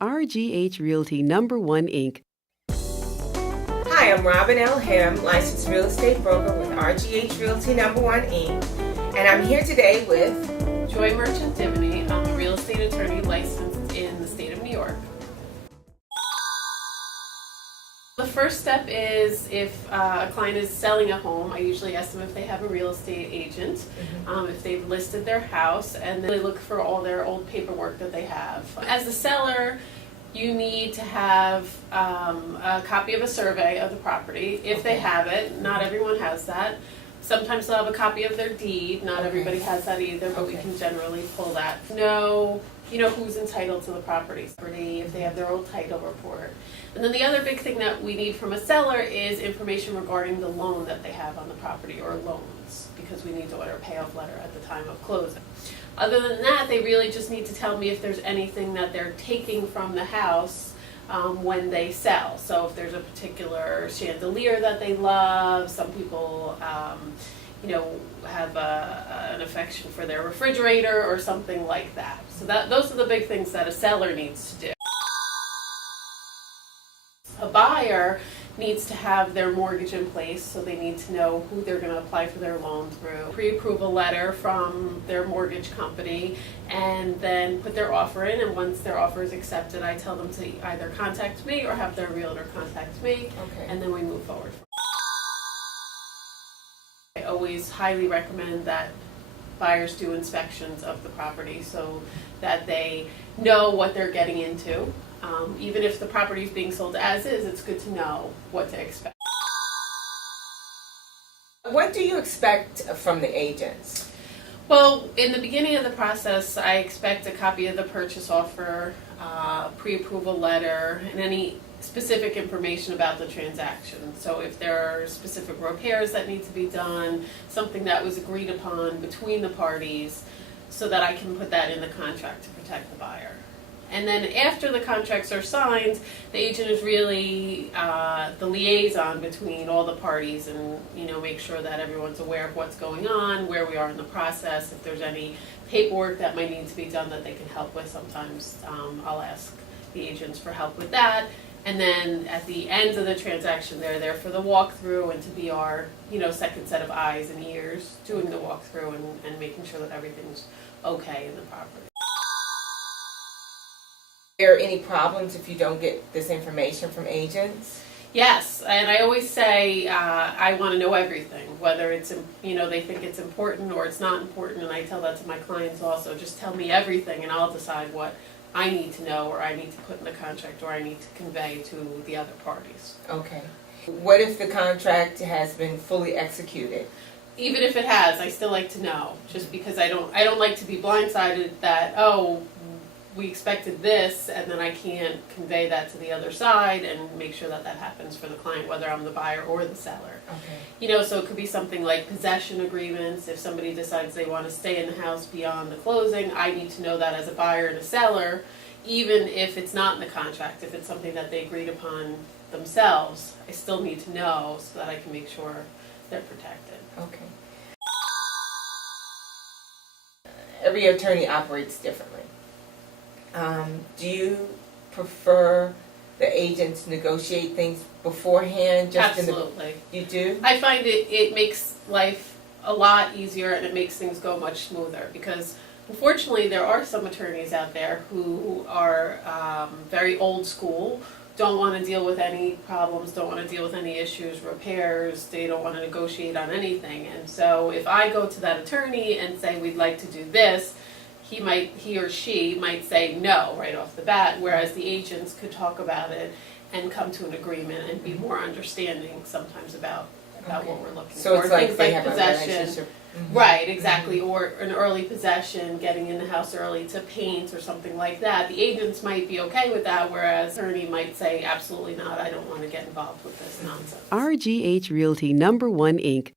RGH Realty #1 Inc. Hi, I'm Robin L. Ham, licensed real estate broker with RGH Realty #1 Inc. And I'm here today with Joy Merchant Divany. I'm a real estate attorney licensed in the state of New York. The first step is if a client is selling a home, I usually ask them if they have a real estate agent, if they've listed their house, and then they look for all their old paperwork that they have. As the seller, you need to have a copy of a survey of the property, if they have it. Not everyone has that. Sometimes they'll have a copy of their deed. Not everybody has that either, but we can generally pull that. Know who's entitled to the property, if they have their old title report. And then the other big thing that we need from a seller is information regarding the loan that they have on the property, or loans, because we need to order a payoff letter at the time of closing. Other than that, they really just need to tell me if there's anything that they're taking from the house when they sell. So if there's a particular chandelier that they love, some people have an affection for their refrigerator or something like that. So those are the big things that a seller needs to do. A buyer needs to have their mortgage in place, so they need to know who they're going to apply for their loan through, pre-approval letter from their mortgage company, and then put their offer in. And once their offer is accepted, I tell them to either contact me or have their realtor contact me, and then we move forward. I always highly recommend that buyers do inspections of the property so that they know what they're getting into. Even if the property is being sold as is, it's good to know what to expect. what do you expect from the agents? Well, in the beginning of the process, I expect a copy of the purchase offer, pre-approval letter, and any specific information about the transaction. So if there are specific repairs that need to be done, something that was agreed upon between the parties, so that I can put that in the contract to protect the buyer. And then after the contracts are signed, the agent is really the liaison between all the parties, and make sure that everyone's aware of what's going on, where we are in the process. If there's any paperwork that might need to be done that they can help with, sometimes I'll ask the agents for help with that. And then at the end of the transaction, they're there for the walkthrough and to be our second set of eyes and ears, doing the walkthrough and making sure that everything's okay in the property. Are there any problems if you don't get this information from agents? Yes, and I always say I want to know everything, whether it's they think it's important or it's not important, and I tell that to my clients also. Just tell me everything, and I'll decide what I need to know, or I need to put in the contract, or I need to convey to the other parties. Okay. What if the contract has been fully executed? Even if it has, I still like to know, just because I don't like to be blindsided that, we expected this, and then I can't convey that to the other side and make sure that happens for the client, whether I'm the buyer or the seller. Okay. So it could be something like possession agreements. If somebody decides they want to stay in the house beyond the closing, I need to know that as a buyer and a seller, even if it's not in the contract. If it's something that they agreed upon themselves, I still need to know so that I can make sure they're protected. Okay. Every attorney operates differently. Do you prefer the agents negotiate things beforehand? Absolutely. You do? I find it makes life a lot easier, and it makes things go much smoother, because unfortunately there are some attorneys out there who are very old school, don't want to deal with any problems, don't want to deal with any issues, repairs, they don't want to negotiate on anything. And so if I go to that attorney and say we'd like to do this, he or she might say no right off the bat, whereas the agents could talk about it and come to an agreement and be more understanding sometimes about what we're looking so for. It's like things they like have possession. A relationship. Right, exactly, or an early possession, getting in the house early to paint or something like that. The agents might be okay with that, whereas the attorney might say absolutely not, I don't want to get involved with this nonsense. RGH Realty #1 Inc.